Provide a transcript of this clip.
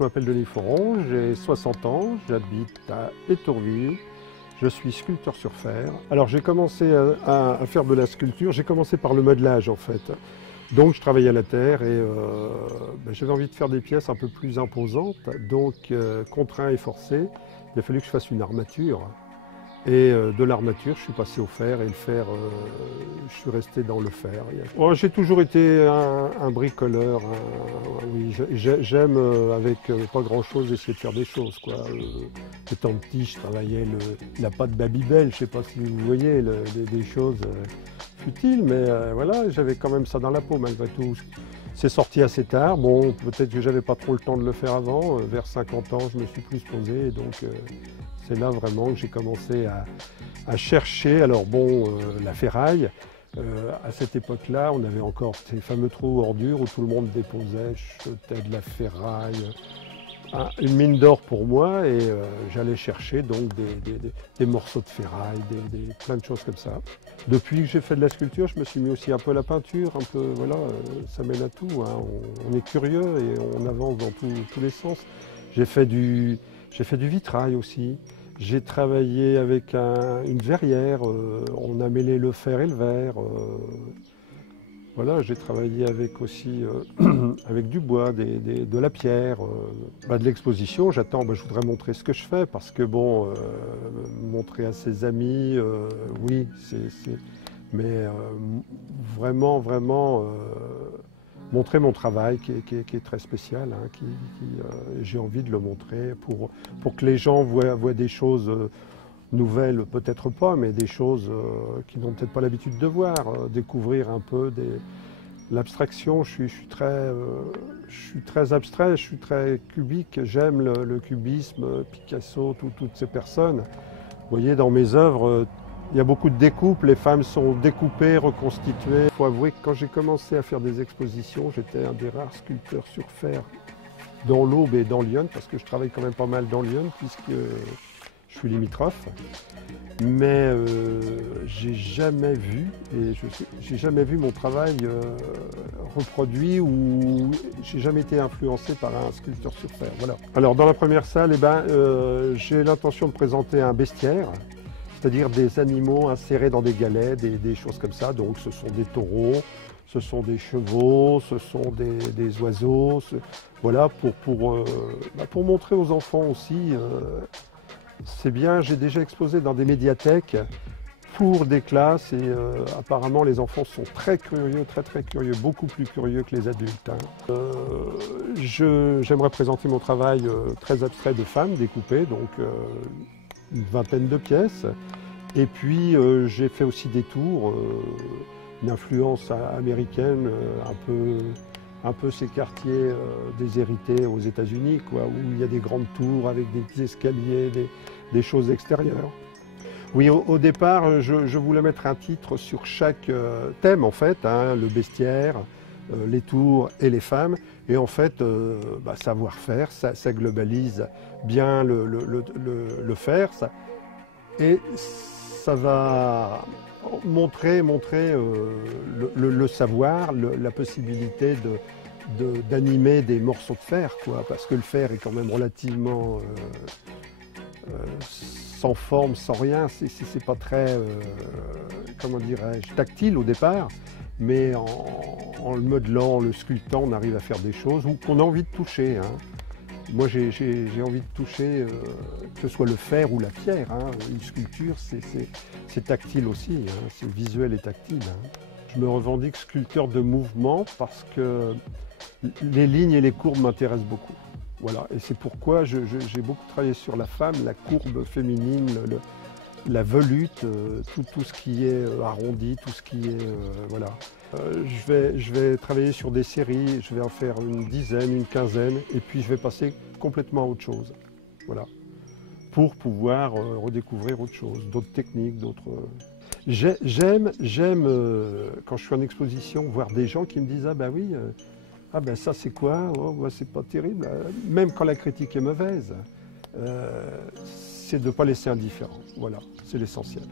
je m'appelle Denis Foron, j'ai 60 ans, j'habite à Étourville, je suis sculpteur sur fer. Alors j'ai commencé à faire de la sculpture, j'ai commencé par le modelage en fait. Donc je travaillais à la terre et j'avais envie de faire des pièces un peu plus imposantes, donc contraint et forcé, il a fallu que je fasse une armature. Et de l'armature, je suis passé au fer et le fer, je suis resté dans le fer. Oh, j'ai toujours été un bricoleur. Oui, j'aime avec pas grand-chose essayer de faire des choses, quoi. Étant petit, je travaillais la pâte Babybel. Je sais pas si vous voyez des choses futiles, mais voilà, j'avais quand même ça dans la peau malgré tout. C'est sorti assez tard. Bon, peut-être que j'avais pas trop le temps de le faire avant. Vers 50 ans, je me suis plus posé et donc c'est là vraiment que j'ai commencé à chercher. Alors bon, la ferraille, à cette époque-là, on avait encore ces fameux trous ordures où tout le monde déposait, jetait de la ferraille, une mine d'or pour moi et j'allais chercher donc des morceaux de ferraille, plein de choses comme ça. Depuis que j'ai fait de la sculpture, je me suis mis aussi un peu à la peinture, un peu, voilà, ça mène à tout, hein. On est curieux et on avance dans tous les sens. J'ai fait du vitrail aussi. J'ai travaillé avec une verrière, on a mêlé le fer et le verre. Voilà, j'ai travaillé avec aussi avec du bois, de la pierre, de l'exposition. J'attends, je voudrais montrer ce que je fais parce que bon, montrer à ses amis, oui, mais vraiment montrer mon travail qui est très spécial, hein, j'ai envie de le montrer pour que les gens voient des choses nouvelles, peut-être pas, mais des choses qu'ils n'ont peut-être pas l'habitude de voir, découvrir un peu l'abstraction. Je suis très abstrait, je suis très cubique, j'aime le cubisme, Picasso, toutes ces personnes. Vous voyez, dans mes œuvres, il y a beaucoup de découpes, les femmes sont découpées, reconstituées. Il faut avouer que quand j'ai commencé à faire des expositions, j'étais un des rares sculpteurs sur fer dans l'Aube et dans Lyon, parce que je travaille quand même pas mal dans Lyon, puisque je suis limitrophe. Mais j'ai jamais vu mon travail reproduit ou j'ai jamais été influencé par un sculpteur sur fer. Voilà. Alors dans la première salle, j'ai l'intention de présenter un bestiaire, c'est-à-dire des animaux insérés dans des galets, des choses comme ça. Donc ce sont des taureaux, ce sont des chevaux, ce sont des oiseaux. Voilà, pour montrer aux enfants aussi. C'est bien, j'ai déjà exposé dans des médiathèques pour des classes et apparemment les enfants sont très curieux, très curieux, beaucoup plus curieux que les adultes, hein. J'aimerais présenter mon travail très abstrait de femmes découpées, donc une vingtaine de pièces. Et puis j'ai fait aussi des tours, une influence américaine, un peu ces quartiers déshérités aux États-Unis, quoi, où il y a des grandes tours avec des escaliers, des choses extérieures. Oui, au départ, je voulais mettre un titre sur chaque thème, en fait, hein, le bestiaire, les tours et les femmes. Et en fait, savoir-faire, ça globalise bien le faire. Et ça va montrer le savoir, la possibilité d'animer des morceaux de fer, quoi, parce que le fer est quand même relativement sans forme, sans rien, c'est pas très, comment dirais-je, tactile au départ, mais en le modelant, en le sculptant, on arrive à faire des choses qu'on a envie de toucher, hein. Moi, j'ai envie de toucher, que ce soit le fer ou la pierre, hein. Une sculpture, c'est tactile aussi, hein. C'est visuel et tactile, hein. Je me revendique sculpteur de mouvement parce que les lignes et les courbes m'intéressent beaucoup. Voilà. Et c'est pourquoi j'ai beaucoup travaillé sur la femme, la courbe féminine, la volute, tout ce qui est arrondi, tout ce qui est... voilà. Je vais travailler sur des séries, je vais en faire une dizaine, une quinzaine, et puis je vais passer complètement à autre chose. Voilà. Pour pouvoir redécouvrir autre chose, d'autres techniques, d'autres... J'aime quand je suis en exposition, voir des gens qui me disent « Ah ben oui, ça c'est quoi? Oh, bah, c'est pas terrible. » Même quand la critique est mauvaise, c'est de ne pas laisser indifférent. Voilà, c'est l'essentiel.